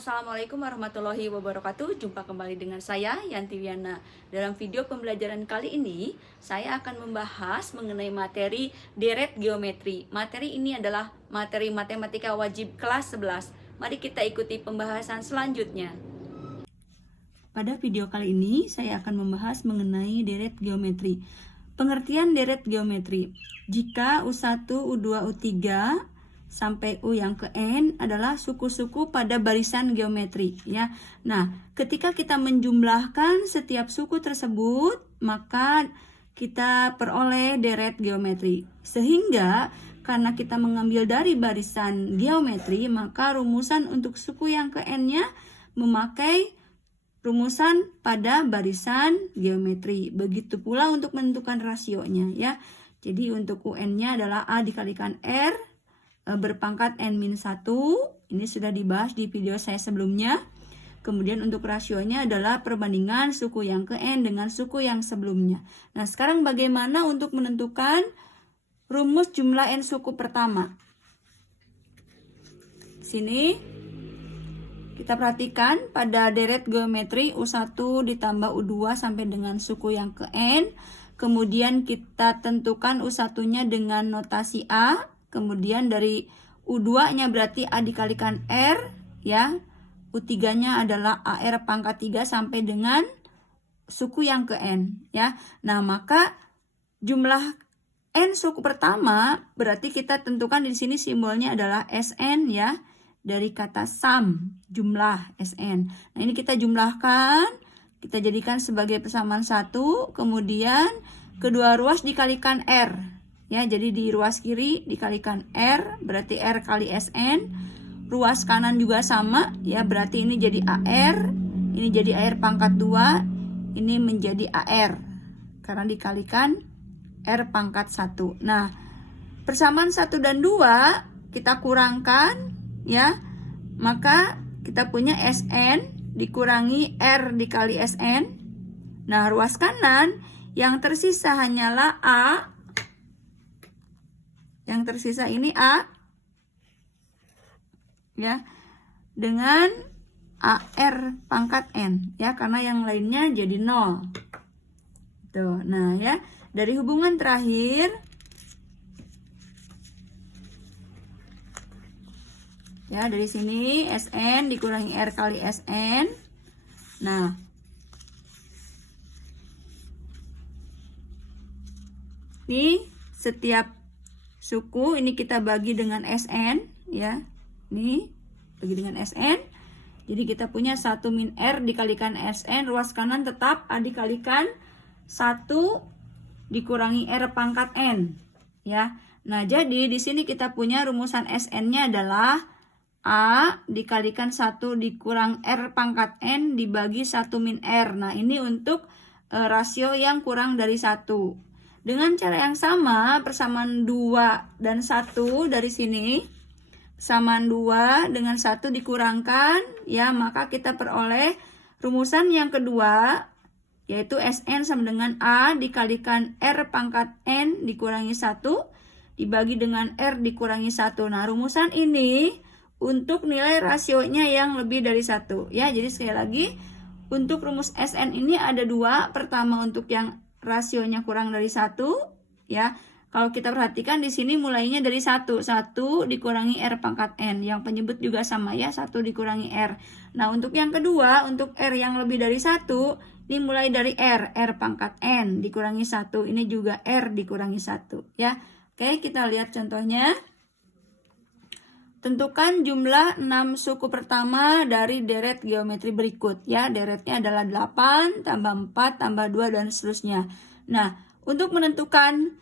Assalamualaikum warahmatullahi wabarakatuh. Jumpa kembali dengan saya Yanti Wiana. Dalam video pembelajaran kali ini saya akan membahas mengenai materi deret geometri. Materi ini adalah materi matematika wajib kelas 11. Mari kita ikuti pembahasan selanjutnya. Pada video kali ini saya akan membahas mengenai deret geometri. Pengertian deret geometri: jika U1, U2, U3 sampai U yang ke N adalah suku-suku pada barisan geometri, ya. Nah, ketika kita menjumlahkan setiap suku tersebut, maka kita peroleh deret geometri. Sehingga karena kita mengambil dari barisan geometri, maka rumusan untuk suku yang ke N-nya memakai rumusan pada barisan geometri. Begitu pula untuk menentukan rasionya, ya. Jadi untuk UN-nya adalah A dikalikan R berpangkat N-1. Ini sudah dibahas di video saya sebelumnya. Kemudian untuk rasionya adalah perbandingan suku yang ke N dengan suku yang sebelumnya. Nah, sekarang bagaimana untuk menentukan rumus jumlah N suku pertama? Sini kita perhatikan pada deret geometri U1 ditambah U2 sampai dengan suku yang ke N. Kemudian kita tentukan U1-nya dengan notasi A. Kemudian dari U2-nya berarti A dikalikan R, ya. U3-nya adalah AR pangkat 3 sampai dengan suku yang ke N, ya. Nah, maka jumlah N suku pertama berarti kita tentukan di sini simbolnya adalah SN, ya. Dari kata sum, jumlah SN. Nah, ini kita jumlahkan, kita jadikan sebagai persamaan 1, kemudian kedua ruas dikalikan R. Ya, jadi di ruas kiri dikalikan R, berarti R kali SN. Ruas kanan juga sama, ya, berarti ini jadi AR, ini jadi AR pangkat 2, ini menjadi AR. Karena dikalikan R pangkat 1. Nah, persamaan 1 dan 2 kita kurangkan, ya. Maka kita punya SN dikurangi R dikali SN. Nah, ruas kanan yang tersisa hanyalah A. Yang tersisa ini A, ya, dengan AR pangkat N, ya, karena yang lainnya jadi 0. Tuh, nah, ya, dari hubungan terakhir, ya, dari sini SN dikurangi R kali SN. Nah, ini setiap suku ini kita bagi dengan SN, ya. Ini bagi dengan SN. Jadi kita punya 1 min R dikalikan SN, ruas kanan tetap A dikalikan 1 dikurangi R pangkat N, ya. Nah, jadi di sini kita punya rumusan SN-nya adalah A dikalikan 1 dikurang R pangkat N dibagi 1 min R. Nah, ini untuk rasio yang kurang dari 1. Dengan cara yang sama, persamaan 2 dan 1 dari sini, persamaan 2 dengan 1 dikurangkan, ya, maka kita peroleh rumusan yang kedua, yaitu SN sama dengan A dikalikan R pangkat N dikurangi 1, dibagi dengan R dikurangi 1. Nah, rumusan ini untuk nilai rasionya yang lebih dari 1, ya. Jadi sekali lagi, untuk rumus SN ini ada 2. Pertama untuk yang rasionya kurang dari 1, ya. Kalau kita perhatikan di sini mulainya dari 1 dikurangi R pangkat N. Yang penyebut juga sama, ya, 1 dikurangi R. Nah, untuk yang kedua, untuk R yang lebih dari 1, ini mulai dari R pangkat N dikurangi 1. Ini juga R dikurangi 1, ya. Oke, kita lihat contohnya. Tentukan jumlah 6 suku pertama dari deret geometri berikut, ya. Deretnya adalah 8, tambah 4, tambah 2, dan seterusnya. Nah, untuk menentukan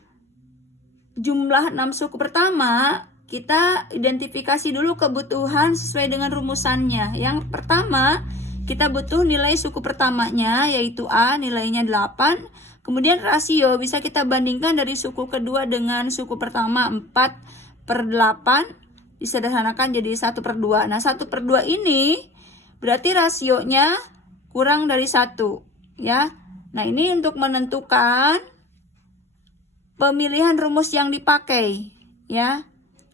jumlah 6 suku pertama, kita identifikasi dulu kebutuhan sesuai dengan rumusannya. Yang pertama, kita butuh nilai suku pertamanya, yaitu A, nilainya 8. Kemudian rasio bisa kita bandingkan dari suku kedua dengan suku pertama, 4/8. Disederhanakan jadi 1/2. Nah, 1/2 ini berarti rasionya kurang dari 1, ya. Nah, ini untuk menentukan pemilihan rumus yang dipakai, ya.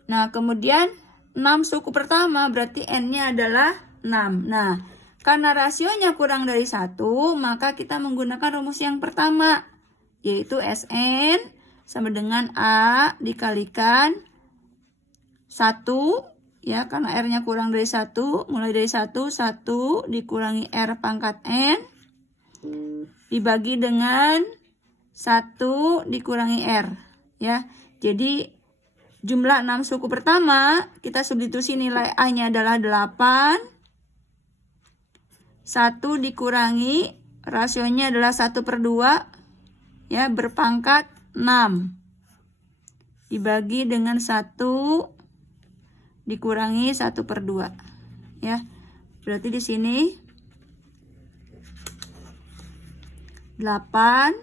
Nah, kemudian 6 suku pertama berarti N-nya adalah 6. Nah, karena rasionya kurang dari 1, maka kita menggunakan rumus yang pertama, yaitu Sn sama dengan A dikalikan 1, ya, karena R-nya kurang dari 1, mulai dari 1 dikurangi R pangkat N, dibagi dengan 1 dikurangi R, ya. Jadi, jumlah 6 suku pertama, kita substitusi nilai A-nya adalah 8, 1 dikurangi, rasionya adalah 1/2, ya, berpangkat 6, dibagi dengan 1 dikurangi 1/2, ya. Berarti di sini 8,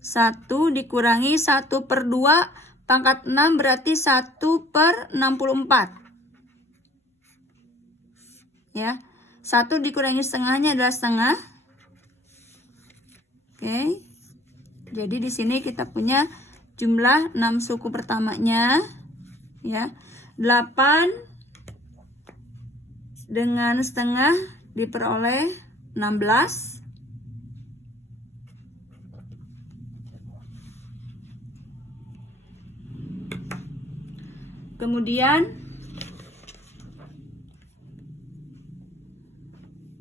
1 dikurangi 1/2 pangkat 6 berarti 1/64, ya. 1 dikurangi setengahnya adalah setengah. Oke. Jadi di sini kita punya jumlah 6 suku pertamanya, ya. 8 dengan setengah diperoleh 16. Kemudian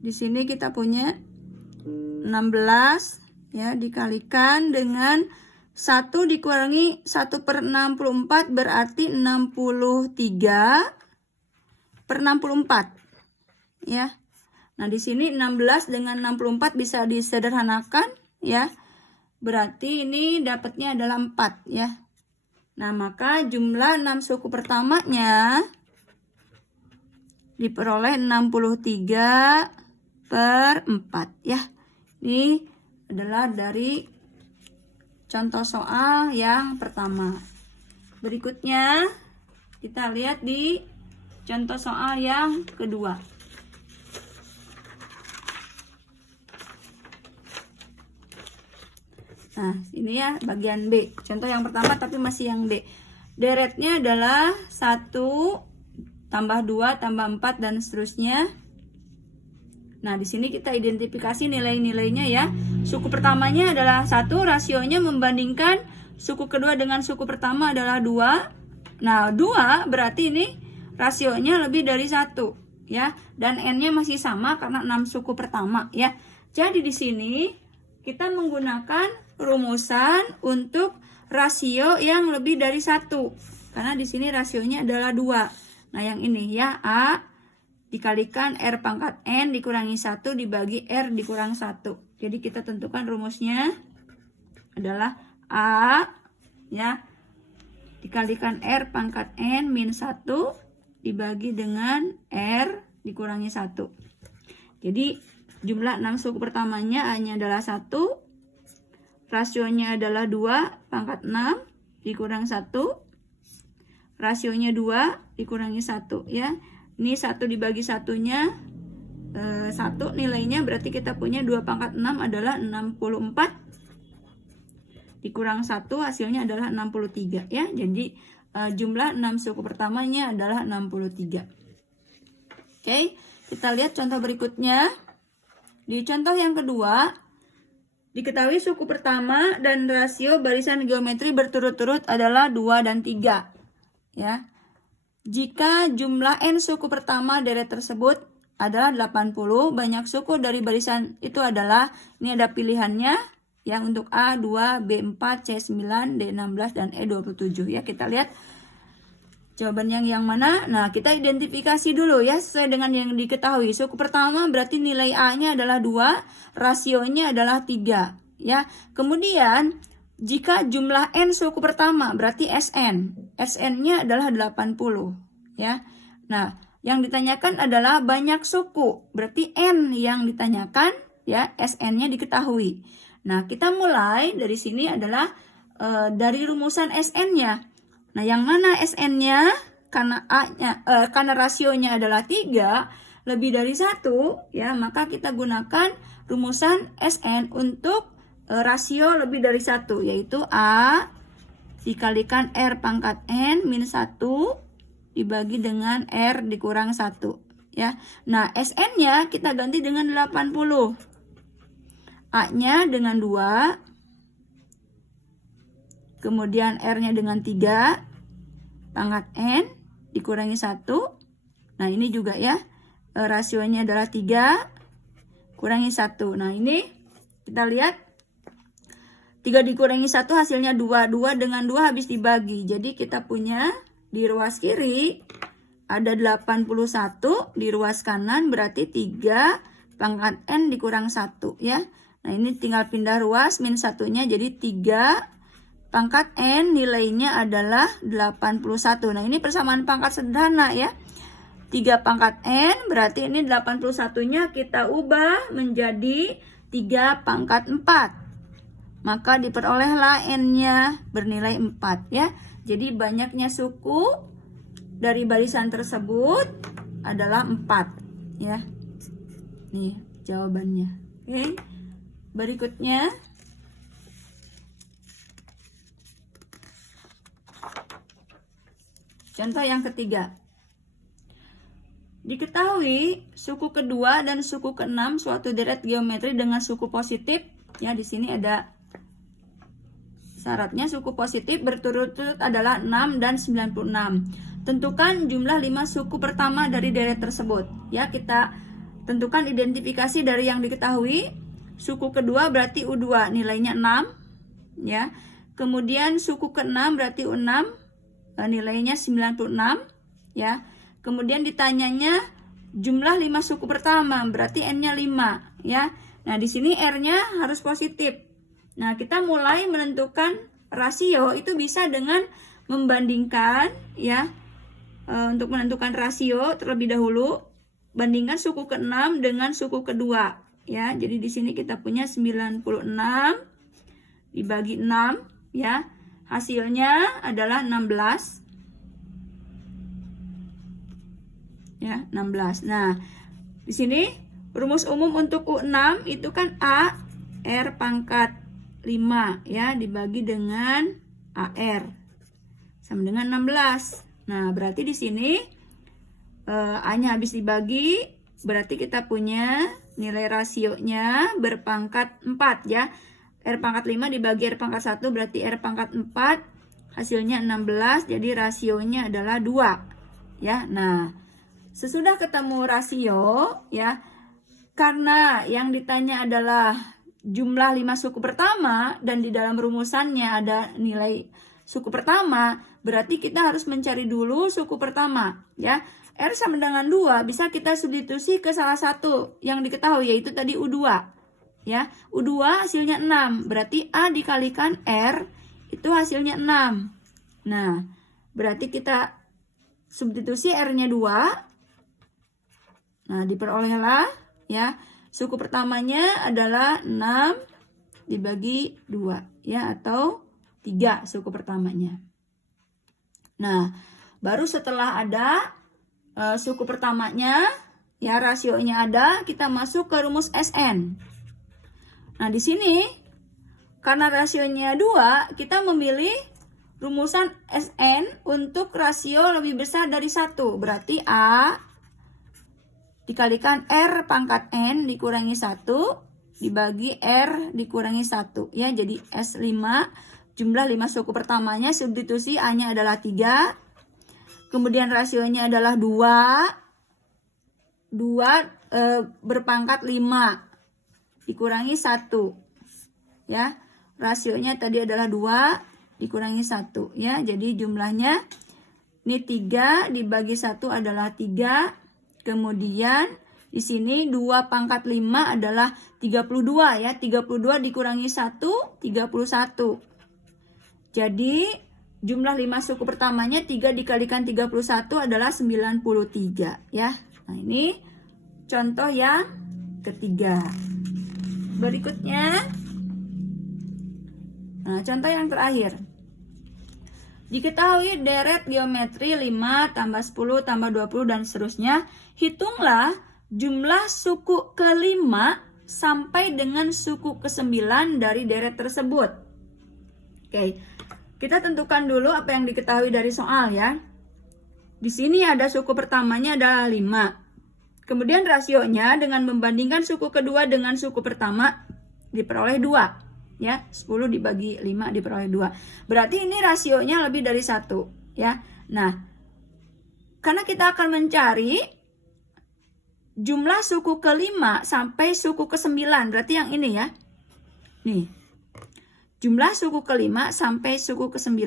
di sini kita punya 16, ya, dikalikan dengan 1 dikurangi 1/64 berarti 63/64, ya. Nah, di sini 16 dengan 64 bisa disederhanakan, ya. Berarti ini dapatnya adalah 4, ya. Nah, maka jumlah 6 suku pertamanya diperoleh 63/4, ya. Ini adalah dari contoh soal yang pertama. Berikutnya kita lihat di contoh soal yang kedua. Nah, ini ya bagian B. Contoh yang pertama tapi masih yang B. Deretnya adalah 1 tambah 2 tambah 4 dan seterusnya. Nah, di sini kita identifikasi nilai-nilainya, ya. Suku pertamanya adalah 1, rasionya membandingkan suku kedua dengan suku pertama adalah 2. Nah, 2 berarti ini rasionya lebih dari 1, ya. Dan N-nya masih sama karena 6 suku pertama, ya. Jadi di sini kita menggunakan rumusan untuk rasio yang lebih dari 1. Karena di sini rasionya adalah 2. Nah, yang ini, ya, A dikalikan R pangkat N dikurangi 1 dibagi R dikurang 1. Jadi kita tentukan rumusnya adalah A, ya, dikalikan R pangkat N min 1 dibagi dengan R dikurangi 1. Jadi jumlah 6 suku pertamanya A-nya adalah 1, rasionya adalah 2 pangkat 6 dikurang 1, rasionya 2 dikurangi 1, ya. Ini 1 dibagi 1-nya 1 nilainya, berarti kita punya 2 pangkat 6 adalah 64 dikurang 1 hasilnya adalah 63, ya. Jadi jumlah 6 suku pertamanya adalah 63. Oke, kita lihat contoh berikutnya. Di contoh yang kedua, diketahui suku pertama dan rasio barisan geometri berturut-turut adalah 2 dan 3, ya. Jika jumlah N suku pertama deret tersebut adalah 80, banyak suku dari barisan itu adalah, ini ada pilihannya, yang untuk A 2, B 4, C 9, D 16, dan E 27, ya. Kita lihat jawaban yang mana. Nah, kita identifikasi dulu, ya, sesuai dengan yang diketahui. Suku pertama berarti nilai A-nya adalah 2, rasionya adalah 3, ya. Kemudian jika jumlah N suku pertama berarti Sn. Sn-nya adalah 80, ya. Nah, yang ditanyakan adalah banyak suku. Berarti N yang ditanyakan, ya, Sn-nya diketahui. Nah, kita mulai dari sini adalah dari rumusan Sn-nya. Nah, yang mana Sn-nya? Karena karena rasionya adalah 3 lebih dari 1, ya, maka kita gunakan rumusan Sn untuk rasio lebih dari 1, yaitu A dikalikan R pangkat N min 1 dibagi dengan R dikurang 1, ya. Nah, SN-nya kita ganti dengan 80. A-nya dengan 2. Kemudian R-nya dengan 3 pangkat N dikurangi 1. Nah, ini juga ya, rasionya adalah 3 kurangi 1. Nah, ini kita lihat 3 dikurangi 1 hasilnya 2. 2 dengan 2 habis dibagi. Jadi kita punya di ruas kiri ada 81, di ruas kanan berarti 3 pangkat N dikurang 1 ya. Nah, ini tinggal pindah ruas, min 1-nya jadi 3 pangkat N nilainya adalah 81. Nah, ini persamaan pangkat sederhana ya. 3 pangkat N berarti ini 81-nya kita ubah menjadi 3 pangkat 4. Maka diperolehlah N-nya bernilai 4 ya. Jadi banyaknya suku dari barisan tersebut adalah 4 ya. Nih jawabannya. Oke. Berikutnya contoh yang ketiga. Diketahui suku kedua dan suku keenam suatu deret geometri dengan suku positif. Ya, di sini ada syaratnya suku positif berturut-turut adalah 6 dan 96. Tentukan jumlah 5 suku pertama dari deret tersebut. Ya, kita tentukan identifikasi dari yang diketahui. Suku kedua berarti U2 nilainya 6 ya. Kemudian suku ke-6 berarti U6 nilainya 96 ya. Kemudian ditanyanya jumlah 5 suku pertama berarti N-nya 5 ya. Nah, di sini R-nya harus positif. Nah, kita mulai menentukan rasio itu bisa dengan membandingkan ya. Untuk menentukan rasio terlebih dahulu bandingkan suku ke-6 dengan suku kedua ya. Jadi di sini kita punya 96 dibagi 6 ya. Hasilnya adalah 16. Ya, 16. Nah, di sini rumus umum untuk U6 itu kan A R pangkat 5 ya dibagi dengan AR sama dengan 16. Nah, berarti di sini A-nya habis dibagi, berarti kita punya nilai rasionya berpangkat 4 ya. R pangkat 5 dibagi R pangkat 1 berarti R pangkat 4 hasilnya 16, jadi rasionya adalah 2 ya. Nah, sesudah ketemu rasio ya, karena yang ditanya adalah jumlah 5 suku pertama dan di dalam rumusannya ada nilai suku pertama, berarti kita harus mencari dulu suku pertama ya. R sama dengan 2 bisa kita substitusi ke salah satu yang diketahui yaitu tadi U2 ya. U2 hasilnya 6, berarti A dikalikan R itu hasilnya 6. Nah, berarti kita substitusi R-nya 2. Nah, diperolehlah ya suku pertamanya adalah 6 dibagi 2 ya, atau 3 suku pertamanya. Nah, baru setelah ada suku pertamanya ya, rasionya ada, kita masuk ke rumus SN. Nah, di sini karena rasionya 2, kita memilih rumusan SN untuk rasio lebih besar dari 1. Berarti A dikalikan R pangkat N dikurangi 1 dibagi R dikurangi 1 ya. Jadi S5 jumlah 5 suku pertamanya, substitusi A-nya adalah 3. Kemudian rasionya adalah 2 berpangkat 5 dikurangi 1 ya. Rasionya tadi adalah 2 dikurangi 1 ya. Jadi jumlahnya ini 3 dibagi 1 adalah 3. Kemudian di sini 2 pangkat 5 adalah 32 ya. 32 dikurangi 1 31. Jadi jumlah 5 suku pertamanya 3 dikalikan 31 adalah 93 ya. Nah, ini contoh yang ketiga. Berikutnya, nah, contoh yang terakhir. Diketahui deret geometri 5 tambah 10 tambah 20 dan seterusnya. Hitunglah jumlah suku ke-5 sampai dengan suku ke-9 dari deret tersebut. Oke, kita tentukan dulu apa yang diketahui dari soal ya. Di sini ada suku pertamanya adalah 5. Kemudian rasionya dengan membandingkan suku kedua dengan suku pertama diperoleh 2. Ya, 10 dibagi 5 diperoleh 2. Berarti ini rasionya lebih dari 1. Ya, nah, karena kita akan mencari jumlah suku ke-5 sampai suku ke-9. Berarti yang ini ya. Nih, jumlah suku ke-5 sampai suku ke-9.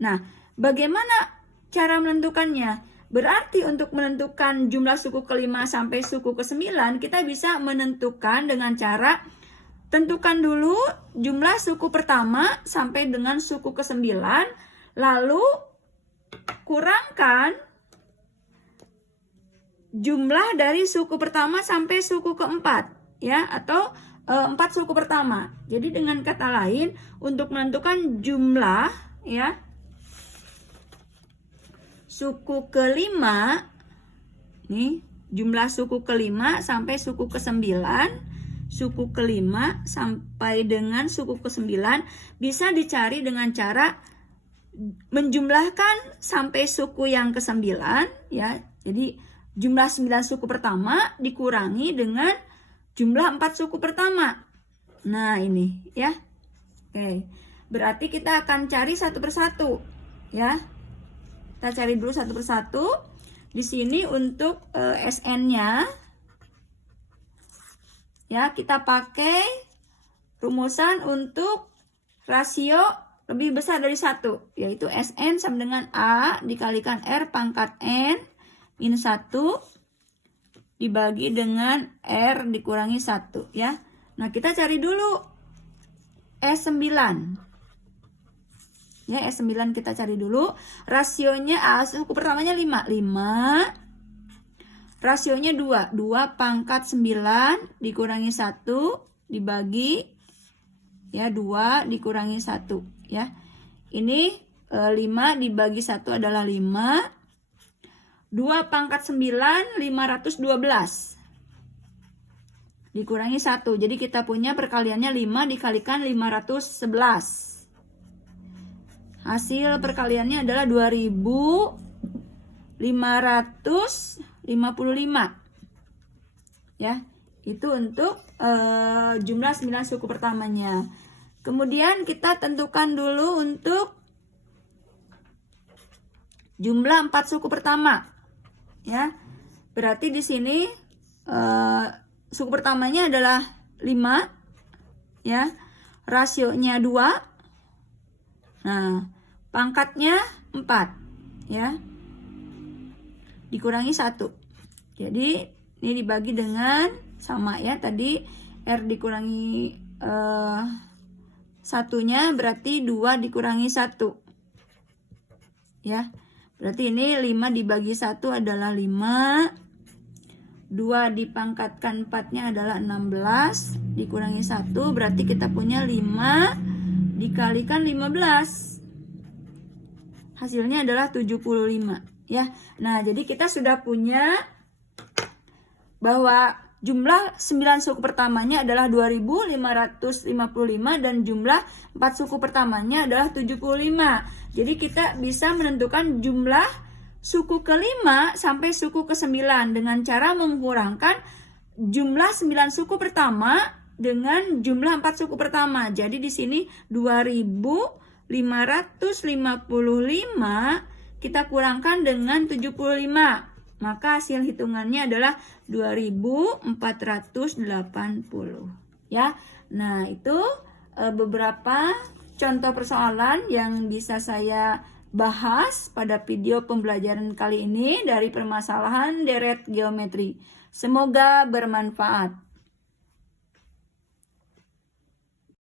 Nah, bagaimana cara menentukannya? Berarti untuk menentukan jumlah suku ke-5 sampai suku ke-9, kita bisa menentukan dengan cara tentukan dulu jumlah suku pertama sampai dengan suku ke-9, lalu kurangkan jumlah dari suku pertama sampai suku ke-4, ya, atau 4 suku pertama. Jadi dengan kata lain, untuk menentukan jumlah, ya, suku ke-5, nih, jumlah suku ke-5 sampai suku ke-9, suku ke-5 sampai dengan suku ke-9 bisa dicari dengan cara menjumlahkan sampai suku yang ke-9, ya. Jadi jumlah 9 suku pertama dikurangi dengan jumlah 4 suku pertama. Nah, ini ya. Oke. Berarti kita akan cari satu persatu, ya. Kita cari dulu satu persatu. Di sini untuk SN-nya, ya, kita pakai rumusan untuk rasio lebih besar dari 1, yaitu SN sama dengan A dikalikan R pangkat N minus 1 dibagi dengan R dikurangi 1, ya. Nah, kita cari dulu S9. Ya, S9 kita cari dulu. Rasionya suku pertamanya 5. Rasionya 2. 2 pangkat 9 dikurangi 1 dibagi, ya, 2 dikurangi 1, ya. Ini 5 dibagi 1 adalah 5. 2 pangkat 9 512 dikurangi 1. Jadi kita punya perkaliannya 5 dikalikan 511. Hasil perkaliannya adalah 2555. Ya, itu untuk jumlah 9 suku pertamanya. Kemudian kita tentukan dulu untuk jumlah 4 suku pertama. Ya, berarti di sini suku pertamanya adalah 5, ya, rasionya 2, nah, pangkatnya 4, ya, dikurangi 1. Jadi ini dibagi dengan sama, ya, tadi R dikurangi 1-nya berarti 2 dikurangi 1, ya. Berarti ini 5 dibagi 1 adalah 5. 2 dipangkatkan 4-nya adalah 16. Dikurangi 1 berarti kita punya 5 dikalikan 15. Hasilnya adalah 75. Ya. Nah, jadi kita sudah punya bahwa jumlah 9 suku pertamanya adalah 2555 dan jumlah 4 suku pertamanya adalah 75. Jadi kita bisa menentukan jumlah suku ke-5 sampai suku ke-9 dengan cara mengkurangkan jumlah 9 suku pertama dengan jumlah 4 suku pertama. Jadi di sini 2555 kita kurangkan dengan 75. Maka hasil hitungannya adalah 2480. Ya. Nah, itu beberapa contoh persoalan yang bisa saya bahas pada video pembelajaran kali ini dari permasalahan deret geometri. Semoga bermanfaat.